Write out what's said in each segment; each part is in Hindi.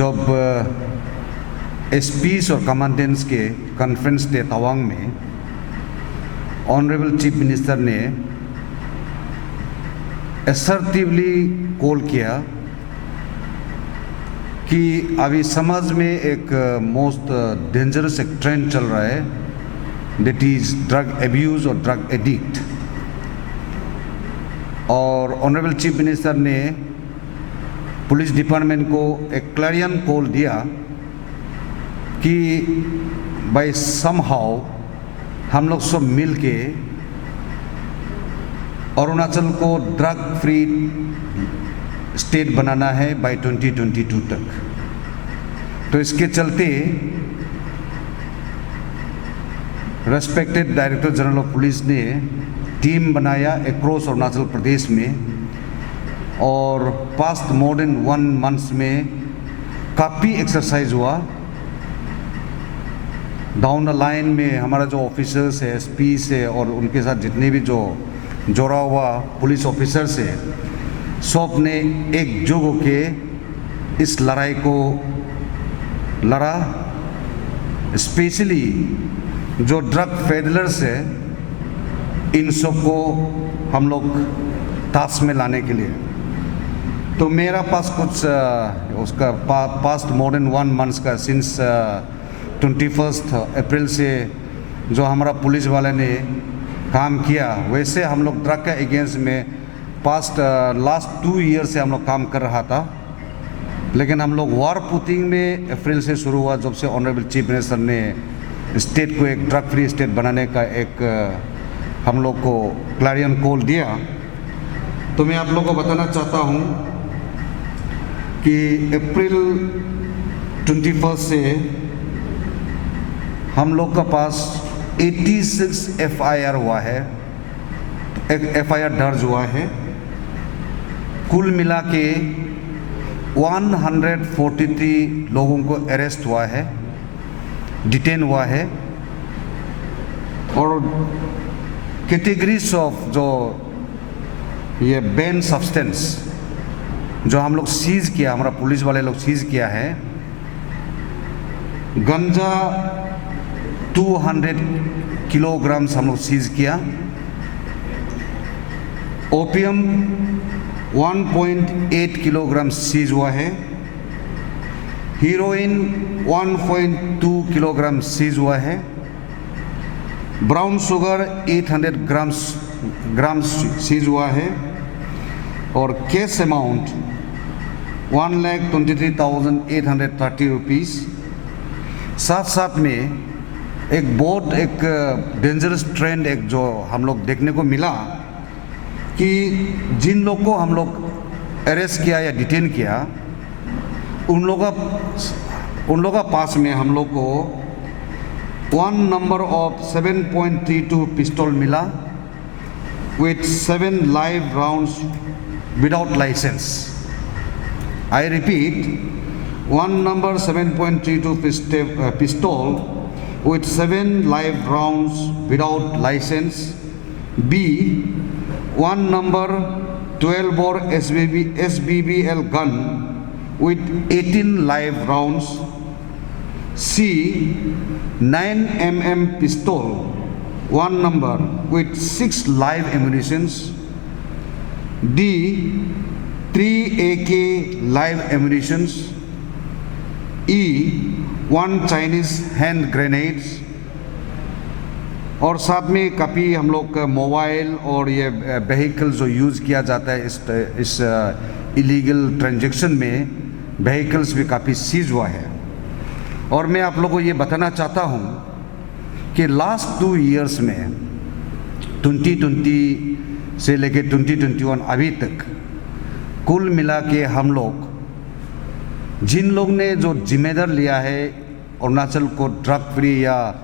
जब एसपीज और कमांडेंट्स के कॉन्फ्रेंस डे तवांग में ऑनरेबल चीफ मिनिस्टर ने असर्टिवली कॉल किया कि अभी समाज में एक मोस्ट डेंजरस एक ट्रेंड चल रहा है, दैट इज ड्रग एब्यूज और ड्रग एडिक्ट। और ऑनरेबल चीफ मिनिस्टर ने पुलिस डिपार्टमेंट को एक क्लैरियन कॉल दिया कि बाय समहाउ हम लोग सब मिल के अरुणाचल को ड्रग फ्री स्टेट बनाना है बाय 2022 तक। तो इसके चलते respected director general of police ने टीम बनाया अक्रॉस अरुणाचल प्रदेश में, और पास्ट मोर देन 1 मंथ में काफ़ी एक्सरसाइज हुआ। डाउन द लाइन में हमारा जो ऑफिसर्स है, एसपी से और उनके साथ जितने भी जो जोड़ा हुआ पुलिस ऑफिसर्स है, सब ने एकजुट होके इस लड़ाई को लड़ा। स्पेशली जो ड्रग पेडलर्स है, इन सब को हम लोग टास्क में लाने के लिए। तो मेरा पास कुछ उसका पास्ट मोर देन 1 मंथ का सिंस 21 अप्रैल से जो हमारा पुलिस वाले ने काम किया, वैसे हम लोग ड्रग के अगेंस्ट में लास्ट 2 ईयर से हम लोग काम कर रहा था। लेकिन हम लोग वार पुटिंग में अप्रैल से शुरू हुआ, जब से ऑनरेबल चीफ मिनिस्टर ने स्टेट को एक ड्रग फ्री स्टेट बनाने का एक हम लोग को क्लैरियन कॉल दिया। तो मैं आप लोगों को बताना चाहता हूँ कि अप्रैल 21 से हम लोग का पास 86 FIR हुआ है, एक FIR दर्ज हुआ है। कुल मिला के 143 लोगों को अरेस्ट हुआ है, डिटेन हुआ है। और कैटेगरीज ऑफ जो ये बैन सब्सटेंस जो हम लोग सीज किया, हमारा पुलिस वाले लोग सीज किया है, गंजा 200 किलोग्राम हम लोग सीज किया, ओपियम 1.8 किलोग्राम सीज हुआ है, हीरोइन 1.2 किलोग्राम सीज हुआ है, ब्राउन शुगर 800 ग्राम सीज हुआ है, और केस अमाउंट 1,23,830 रुपीज़। साथ साथ में एक बहुत एक डेंजरस ट्रेंड एक जो हम लोग देखने को मिला कि जिन लोग को हम लोग अरेस्ट किया या डिटेन किया, उन लोगों का पास में हम लोग को 1 नंबर ऑफ 7.32 पिस्टल मिला with 7 live rounds without license. I repeat, 1 number 7.32 pistol with 7 live rounds without license. B, 1 number 12 bore SBBL gun with 18 live rounds. C, 9 mm pistol, 1 number with 6 live ammunitions. D, 3 AK live ammunitions. E, 1 Chinese hand grenades। और साथ में काफ़ी हम लोग का मोबाइल और ये व्हीकल जो यूज़ किया जाता है इस इलीगल ट्रांजैक्शन में, व्हीकल्स भी काफ़ी सीज हुआ है। और मैं आप लोगों को ये बताना चाहता हूँ कि लास्ट 2 ईयर्स में 2020 से लेके 2021 अभी तक कुल मिला के हम लोग जिन लोग ने जो जिम्मेदार लिया है अरुणाचल को ड्रग फ्री या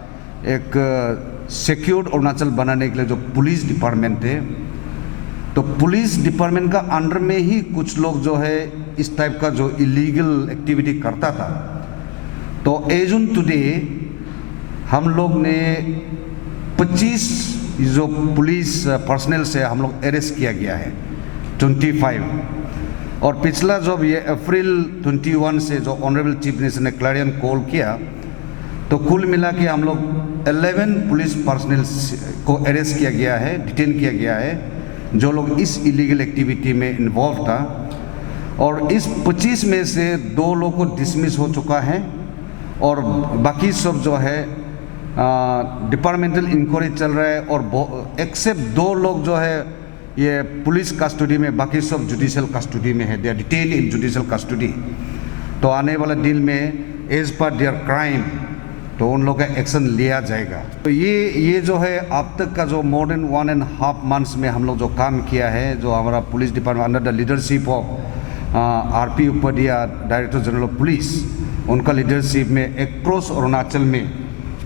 एक सिक्योर्ड अरुणाचल बनाने के लिए, जो पुलिस डिपार्टमेंट है, तो पुलिस डिपार्टमेंट का अंडर में ही कुछ लोग जो है इस टाइप का जो इलीगल एक्टिविटी करता था। तो एज ऑन टुडे हम लोग ने 25 जो पुलिस पर्सनल से हम लोग अरेस्ट किया गया है, 25। और पिछला जब ये अप्रैल 21 से जो ऑनरेबल चीफ मिनिस्टर ने क्लैरियन कॉल किया, तो कुल मिला के हम लोग 11 पुलिस पर्सनल को अरेस्ट किया गया है, डिटेन किया गया है, जो लोग इस इलीगल एक्टिविटी में इन्वॉल्व था। और इस 25 में से 2 लोग को डिसमिस हो चुका है और बाकी सब जो है डिपार्टमेंटल इंक्वायरी चल रहा है। और एक्सेप्ट 2 लोग जो है ये पुलिस कस्टडी में, बाकी सब जुडिशियल कस्टडी में है, they are detain in judicial custody. तो आने वाला दिन में एज पर देयर क्राइम तो उन लोगों का एक्शन लिया जाएगा। तो ये जो है अब तक का जो मोर देन 1.5 मंथ्स में हम लोग जो काम किया है, जो हमारा police department under the leadership of RP Upadhyay, director general of police, उनका लीडरशिप में अक्रॉस अरुणाचल में।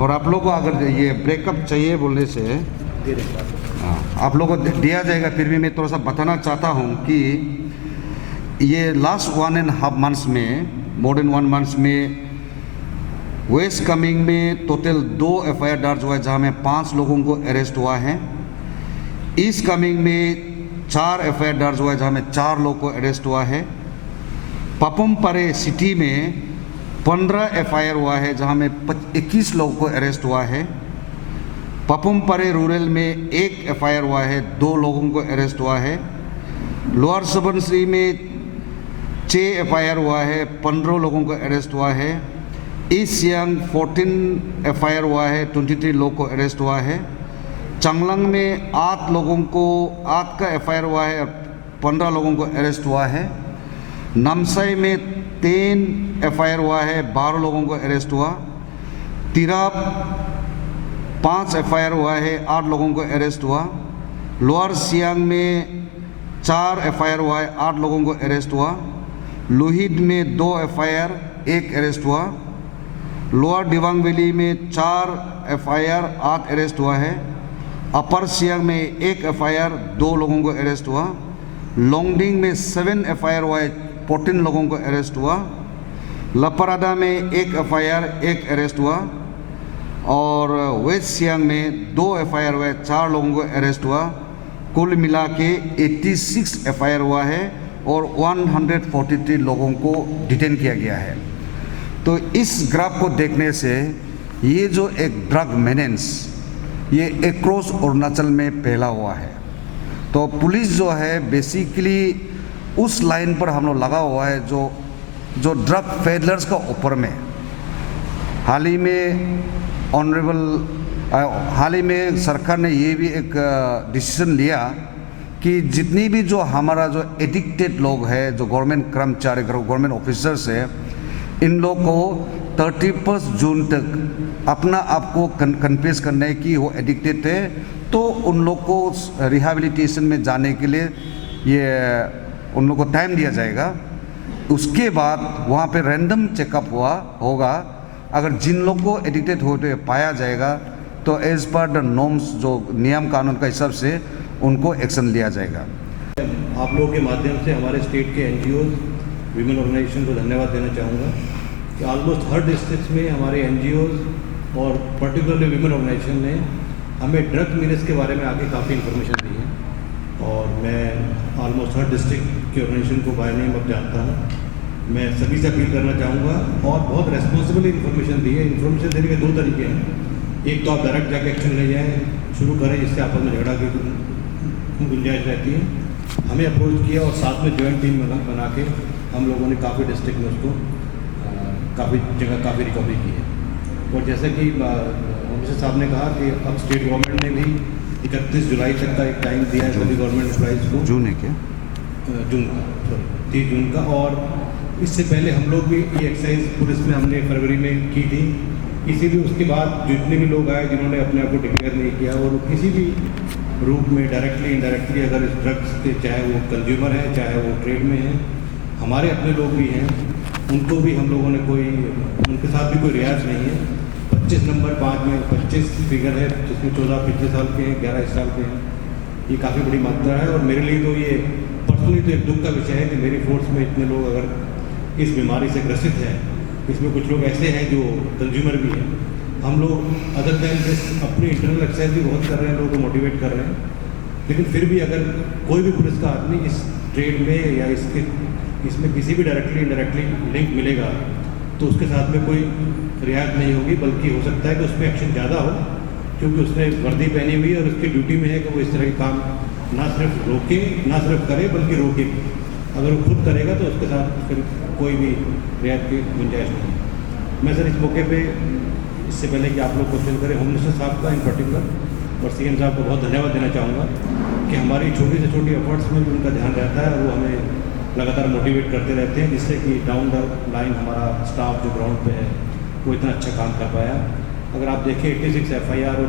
और आप लोगों को अगर ये ब्रेकअप चाहिए बोलने से आप लोगों को दिया जाएगा, फिर भी मैं थोड़ा सा बताना चाहता हूँ कि ये लास्ट 1.5 मंथ्स में, मोर देन 1 मंथ्स में वेस्ट कामेंग में टोटल 2 FIR दर्ज हुआ है, जहाँ में 5 लोगों को अरेस्ट हुआ है। ईस्ट कामेंग में 4 FIR दर्ज हुआ है, जहाँ में 4 लोगों को अरेस्ट हुआ है। पापुम पारे सिटी में 15 FIR हुआ है, जहाँ में 21 लोगों को अरेस्ट हुआ है। पापुम पारे रूरल में 1 FIR हुआ है, 2 लोगों को अरेस्ट हुआ है। लोअर सुबनसिरी में 6 FIR हुआ है, 15 लोगों को अरेस्ट हुआ है। ईस्ट सियांग 14 FIR हुआ है, 23 लोगों को अरेस्ट हुआ है। चांगलांग में 8 का FIR हुआ है, 15 लोगों को अरेस्ट हुआ है। नामसाई में 3 FIR हुआ है, 12 लोगों को अरेस्ट हुआ। तिराप 5 FIR हुआ है, 8 लोगों को अरेस्ट हुआ। लोअर सियांग में 4 FIR हुआ है, 8 लोगों को अरेस्ट हुआ। लोहित में 2 FIR, 1 अरेस्ट हुआ। लोअर दिबांग वैली में 4 FIR, 8 अरेस्ट हुआ है। अपर सियांग में 1 FIR, 2 लोगों को अरेस्ट हुआ। लोंगडिंग में 7 FIR हुआ है, 14 लोगों को अरेस्ट हुआ। लपरादा में 1 FIR, 1 अरेस्ट हुआ। और वेस्ट सियांग में 2 FIR हुआ है, 4 लोगों को अरेस्ट हुआ। कुल मिला के 86 FIR हुआ है और 143 लोगों को डिटेन किया गया है। तो इस ग्राफ को देखने से ये जो एक ड्रग मेनेंस ये अक्रॉस अरुणाचल में फैला हुआ है। तो पुलिस जो है बेसिकली उस लाइन पर हम लोग लगा हुआ है जो ड्रग पेडलर्स का ऊपर में। हाल ही में सरकार ने ये भी एक डिसीजन लिया कि जितनी भी जो हमारा जो एडिक्टेड लोग हैं, जो गवर्नमेंट कर्मचारी, गवर्नमेंट ऑफिसर्स है, इन लोग को 31 जून तक अपना आप को कन्फेस करने की वो एडिक्टेड है, तो उन लोग को रिहैबिलिटेशन में जाने के लिए ये उन लोग को टाइम दिया जाएगा। उसके बाद वहाँ पे रैंडम चेकअप होगा। अगर जिन लोग को एडिक्टेड होते पाया जाएगा तो एज पर द नॉर्म्स, जो नियम कानून का हिसाब से उनको एक्शन लिया जाएगा। आप लोगों के माध्यम से हमारे स्टेट के NGOs, विमेन ऑर्गेनाइजेशन को धन्यवाद देना चाहूँगा कि ऑलमोस्ट हर डिस्ट्रिक्ट में हमारे NGOs और पर्टिकुलरली विमेन ऑर्गेनाइजेशन ने हमें ड्रग मीनेस के बारे में आगे काफ़ी इन्फॉर्मेशन दी है। और मैं ऑलमोस्ट हर डिस्ट्रिक्ट की ऑर्गेनाइजेशन को बाय नेम अब जानता हूँ। मैं सभी से अपील करना चाहूँगा और बहुत रेस्पॉन्सिबल इन्फॉर्मेशन दी है। इन्फॉर्मेशन देने के 2 तरीके हैं। एक तो आप डायरेक्ट जाके एक्शन ले जाएँ, शुरू करें, जिससे आपस में झगड़ा की गुंजाइश रहती है। हमें अप्रोच किया और साथ में जॉइंट टीम बना के हम लोगों ने काफ़ी डिस्ट्रिक्ट में उसको काफ़ी जगह काफ़ी रिकवरी की है। और जैसे कि ऑफिसर साहब ने कहा कि अब स्टेट गवर्नमेंट ने भी 31 जुलाई तक का एक टाइम दिया है सभी गवर्नमेंट एम्प्लॉइज़ को। जून है क्या? जून का, सॉरी 30 जून का। और इससे पहले हम लोग भी ये एक्सरसाइज पुलिस में हमने फरवरी में की थी। इसीलिए उसके बाद जितने भी लोग आए जिन्होंने अपने आप को डिक्लेयर नहीं किया और किसी भी रूप में डायरेक्टली इनडायरेक्टली अगर इस ड्रग्स के, चाहे वो कंज्यूमर है चाहे वो ट्रेड में है, हमारे अपने लोग भी हैं, उनको भी हम लोगों ने उनके साथ भी कोई रियायत नहीं है। 25 नंबर 5 में 25 फिगर है, जिसमें 14 पिछले साल के हैं, 11 इस साल के हैं। ये काफ़ी बड़ी मात्रा है और मेरे लिए तो ये पर्सनली तो एक दुख का विषय है कि मेरी फोर्स में इतने लोग अगर इस बीमारी से ग्रसित हैं। इसमें कुछ लोग ऐसे हैं जो कंज्यूमर भी हैं। हम लोग अदर दैन दिस अपनी इंटरनल एक्सरसाइज भी बहुत कर रहे हैं, लोगों को मोटिवेट कर रहे हैं। लेकिन फिर भी अगर कोई भी पुलिस का आदमी इस ट्रेड में या इसके इसमें किसी भी डायरेक्टली इनडायरेक्टली लिंक मिलेगा तो उसके साथ में कोई रियायत नहीं होगी, बल्कि हो सकता है कि उस पर एक्शन ज़्यादा हो, क्योंकि उसने वर्दी पहनी हुई है और उसकी ड्यूटी में है कि वो इस तरह के काम ना सिर्फ रोके, ना सिर्फ करे, बल्कि रोके भी। अगर वो खुद करेगा तो उसके साथ फिर कोई भी रियायत की गुंजाइश नहीं। मैं सर इस मौके पे इससे पहले कि आप लोग क्वेश्चन करें, होम मिनिस्टर साहब का इन पर्टिकुलर और सीएम साहब को बहुत धन्यवाद देना चाहूँगा कि हमारी छोटी से छोटी एफर्ट्स में भी उनका ध्यान रहता है और वो हमें लगातार मोटिवेट करते रहते हैं, जिससे कि डाउन द लाइन हमारा स्टाफ जो ग्राउंड पे है वो इतना अच्छा काम कर पाया। अगर आप देखें 86 FIR और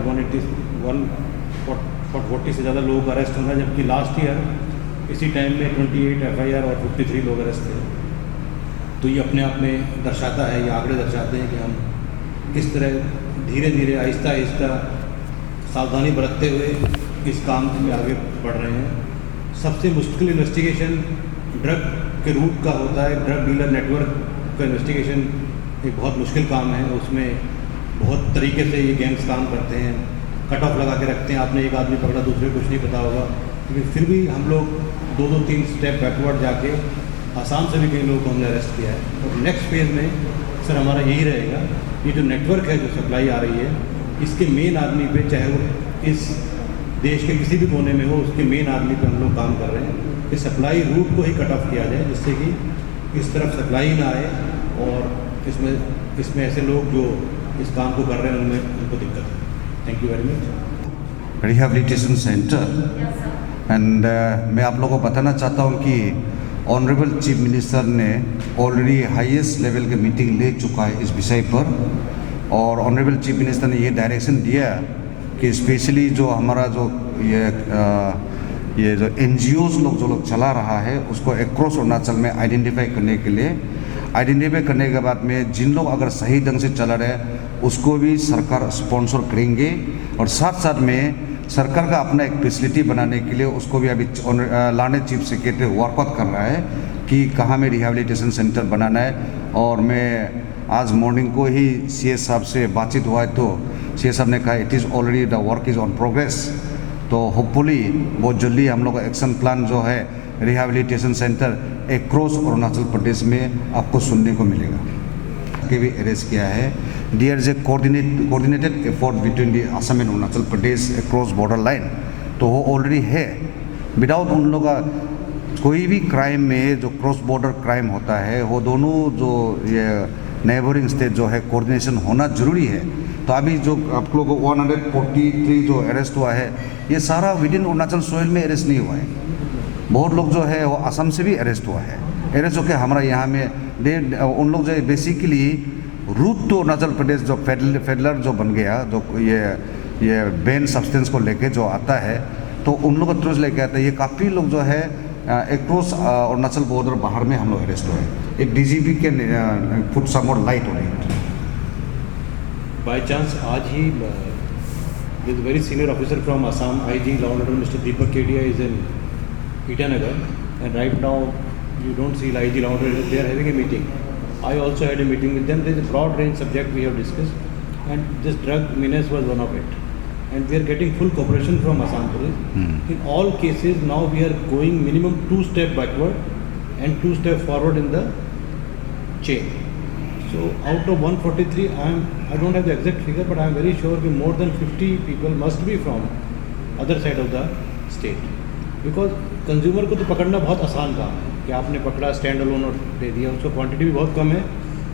140 से ज़्यादा लोग अरेस्ट होना, जबकि लास्ट ईयर इसी टाइम में 28 FIR और 53 लोग अरेस्ट थे। तो ये अपने आप में दर्शाता है, ये आंकड़े दर्शाते हैं कि हम किस तरह धीरे धीरे आहिस्ता आहिस्ता सावधानी बरतते हुए इस काम में आगे बढ़ रहे हैं। सबसे मुश्किल इन्वेस्टिगेशन ड्रग के रूट का होता है। ड्रग डीलर नेटवर्क का इन्वेस्टिगेशन एक बहुत मुश्किल काम है, उसमें बहुत तरीके से ये गैंग्स काम करते हैं, कट ऑफ लगा के रखते हैं। आपने एक आदमी पकड़ा, दूसरे को कुछ नहीं पता होगा, लेकिन फिर भी हम लोग 2-3 स्टेप बैकवर्ड जाके आसाम से भी कई लोगों को हमने अरेस्ट किया है। और नेक्स्ट फेज़ में सर हमारा यही रहेगा, ये जो नेटवर्क है, जो सप्लाई आ रही है, इसके मेन आदमी पे, चाहे वो इस देश के किसी भी कोने में हो, उसके मेन आदमी पे हम लोग काम कर रहे हैं कि सप्लाई रूट को ही कट ऑफ किया जाए, जिससे कि इस तरफ सप्लाई ना आए और इसमें ऐसे लोग जो इस काम को कर रहे हैं उनमें उनको दिक्कत है। Thank you very much. Rehabilitation centre and मैं आप लोगों को बताना चाहता हूँ कि ऑनरेबल चीफ मिनिस्टर ने ऑलरेडी हाईएस्ट लेवल की मीटिंग ले चुका है इस विषय पर, और ऑनरेबल चीफ मिनिस्टर ने ये डायरेक्शन दिया कि स्पेशली जो हमारा जो ये जो NGOs लोग जो लोग चला रहा है उसको अक्रॉस अरुणाचल में आइडेंटिफाई करने के लिए, आइडेंटिफाई करने के बाद में जिन लोग अगर सही ढंग से चला रहे हैं उसको भी सरकार स्पॉन्सर करेंगे, और साथ साथ में सरकार का अपना एक फैसिलिटी बनाने के लिए उसको भी अभी लाने चीफ सेक्रेटरी वर्कआउट कर रहा है कि कहाँ में रिहेबिलिटेशन सेंटर बनाना है। और मैं आज मॉर्निंग को ही CS साहब से बातचीत हुआ है, तो CS साहब ने कहा it is already the work is on progress. तो होपफुली बहुत जल्दी हम लोग का एक्शन प्लान जो है rehabilitation centre across Arunachal Pradesh में आपको सुनने को मिलेगा। के भी अरेस्ट किया है। There is a coordinated effort between the Assam and Arunachal Pradesh across border line, तो वो ऑलरेडी है। विदाउट उन लोग का कोई भी क्राइम में जो क्रॉस बॉर्डर क्राइम होता है, वो दोनों जो ये नेबरिंग स्टेट जो है कोऑर्डिनेशन होना जरूरी है। तो अभी जो आप लोगों को 143 जो अरेस्ट हुआ है, ये सारा विद इन अरुणाचल सोइल में अरेस्ट नहीं हुआ है। बहुत लोग जो है वो असम से भी अरेस्ट हुआ है। अरेस्ट होकर हमारा यहाँ में उन लोग जो है basically root two Arunachal Pradesh जो फेडलर जो बन गया, जो ये बैन सब्सटेंस को लेके जो आता है, तो उन लोग को थ्रू लेके आता है। ये काफ़ी लोग जो है अक्रॉस अरुणाचल बॉर्डर बाहर में हम लोग अरेस्ट हुए। एक DGP can put some more light on it. By chance आज ही with very senior officer from Assam, IG Law and Order Mr. Deepak Kedia is in Itanagar, and right now you don't see IG Law and Order, they are having a meeting. I also had a meeting with them. There is a broad range subject we have discussed, and this drug menace was one of it. And we are getting full cooperation from Assam Police. In all cases now we are going minimum 2 steps backward and 2 steps forward in the chain. So out of 143, I don't have the exact figure, but I am very sure that more than 50 people must be from other side of the state. Because consumer को तो पकड़ना बहुत आसान काम है कि आपने पकड़ा, स्टैंड अलोन और दे दिया, उसका क्वांटिटी भी बहुत कम है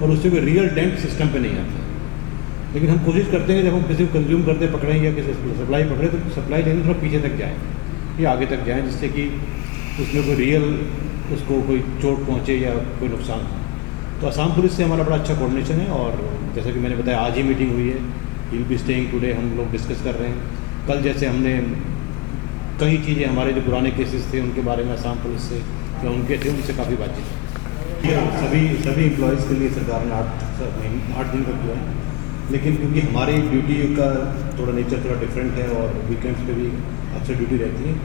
और उससे कोई रियल डेंट सिस्टम पे नहीं आता। लेकिन हम कोशिश करते हैं जब हम किसी को कंज्यूम करते पकड़ें या किसी सप्लाई पकड़े, तो सप्लाई लेने थोड़ा पीछे तक जाएँ या आगे तक जाएँ, जिससे कि उसमें कोई रियल उसको कोई चोट पहुँचे या कोई नुकसान हो। तो असम पुलिस से हमारा बड़ा अच्छा कोऑर्डिनेशन है, और जैसा कि मैंने बताया आज ही मीटिंग हुई है। विल बी स्टेइंग टुडे, हम लोग डिस्कस कर रहे हैं। कल जैसे हमने कई चीज़ें, हमारे जो पुराने केसेस थे उनके बारे में असम पुलिस से या उनके थे उनसे काफ़ी बातचीत। सभी एम्प्लॉयज़ के लिए सरकार ने 8 दिन का किया है, लेकिन क्योंकि हमारी ड्यूटी का थोड़ा नेचर थोड़ा डिफरेंट है और वीकेंड्स पे भी अक्सर ड्यूटी रहती है,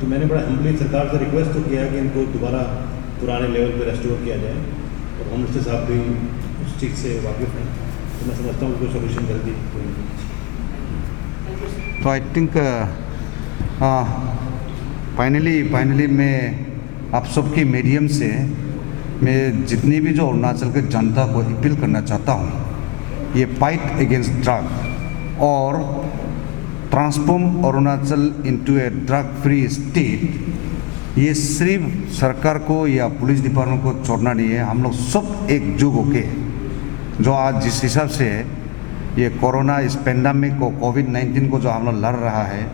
तो मैंने बड़ा हम्बली सरकार से रिक्वेस्ट तो किया है कि इनको दोबारा पुराने लेवल पर रेस्टोर किया जाए, और होम मिनिस्टर साहब भी उस चीज़ से वाकिफ़ हैं, तो मैं समझता हूँ उसको सोल्यूशन जल्दी होगी। तो आई थिंक फाइनली मैं आप सबके मीडियम से मैं जितनी भी जो अरुणाचल के जनता को अपील करना चाहता हूँ, ये फाइट अगेंस्ट ड्रग और ट्रांसफॉर्म अरुणाचल इनटू ए ड्रग फ्री स्टेट, ये सिर्फ सरकार को या पुलिस डिपार्टमेंट को छोड़ना नहीं है। हम लोग सब एकजुट होके जो आज जिस हिसाब से ये कोरोना इस पेंडेमिक को कोविड-19 को जो हम लोग लड़ रहा है,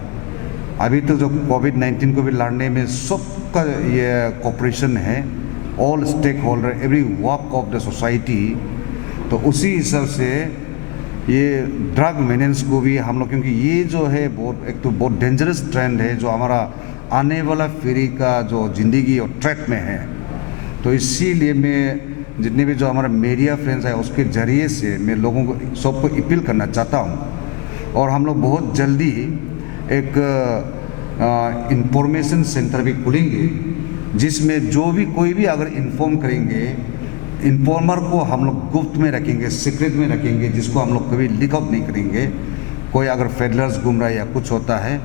अभी तो जो कोविड-19 को भी लड़ने में सबका ये कोऑपरेशन है, all stakeholder, every walk of the society. तो उसी हिसाब से ये ड्रग मेनेंस को भी हम लोग, क्योंकि ये जो है बहुत एक तो बहुत डेंजरस ट्रेंड है जो हमारा आने वाला पीढ़ी का जो ज़िंदगी और थ्रेट में है। तो इसीलिए मैं जितने भी जो हमारा मीडिया फ्रेंड्स है उसके ज़रिए से मैं लोगों को सबको अपील करना चाहता हूँ। और हम लोग बहुत जल्दी एक इंफॉर्मेशन सेंटर भी खुलेंगे जिसमें जो भी कोई भी अगर इन्फॉर्म करेंगे, इन्फॉर्मर को हम लोग गुप्त में रखेंगे, सीक्रेट में रखेंगे, जिसको हम लोग कभी लीक आउट नहीं करेंगे। कोई अगर फेडरल्स घूम रहा है या कुछ होता है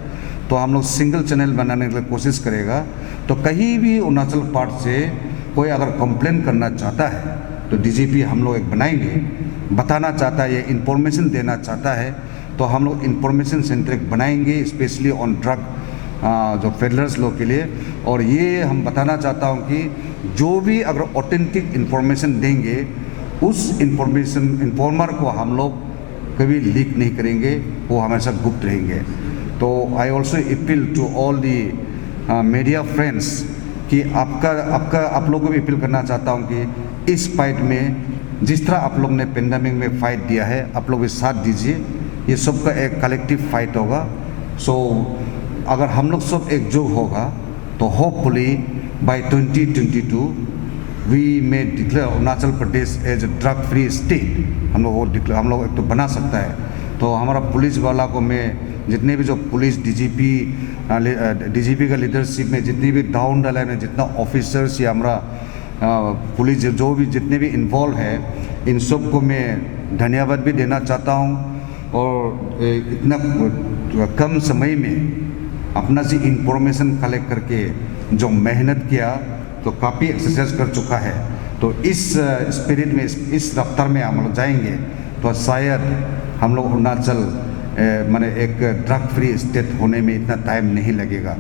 तो हम लोग सिंगल चैनल बनाने के लिए कोशिश करेगा। तो कहीं भी अरुणाचल पार्ट से कोई अगर कंप्लेन करना चाहता है तो डीजीपी हम लोग एक बनाएंगे, बताना चाहता है, ये इन्फॉर्मेशन देना चाहता है तो हम लोग इन्फॉर्मेशन सेंटर एक बनाएंगे स्पेशली ऑन ड्रग जो फेडरल्स लोग के लिए। और ये हम बताना चाहता हूँ कि जो भी अगर ऑथेंटिक इन्फॉर्मेशन देंगे उस इन्फॉर्मर को हम लोग कभी लीक नहीं करेंगे, वो हमेशा गुप्त रहेंगे। तो I also appeal to all the media friends कि आप लोगों को भी अपील करना चाहता हूँ कि इस फाइट में जिस तरह आप लोग ने पेंडेमिक में फाइट दिया है, आप लोग भी साथ दीजिए। ये सबका एक कलेक्टिव फाइट होगा। सो अगर हम लोग सब एकजुट होगा तो hopefully by 2022 we may declare Arunachal Pradesh as a drug free state. हम लोग एक तो बना सकता है। तो हमारा पुलिस वाला को मैं जितने भी जो पुलिस डीजीपी का लीडरशिप में जितनी भी डाउन द लाइन में जितना ऑफिसर्स या हमारा पुलिस जो भी जितने भी इन्वॉल्व है, इन सब को मैं धन्यवाद भी देना चाहता हूँ। और इतना कम समय में अपना से इंफॉर्मेशन कलेक्ट करके जो मेहनत किया तो काफ़ी एक्सरसाइज कर चुका है। तो इस स्पिरिट में इस रफ्तार में हम लोग जाएंगे तो शायद हम लोग अरुणाचल माने एक ड्रग फ्री स्टेट होने में इतना टाइम नहीं लगेगा।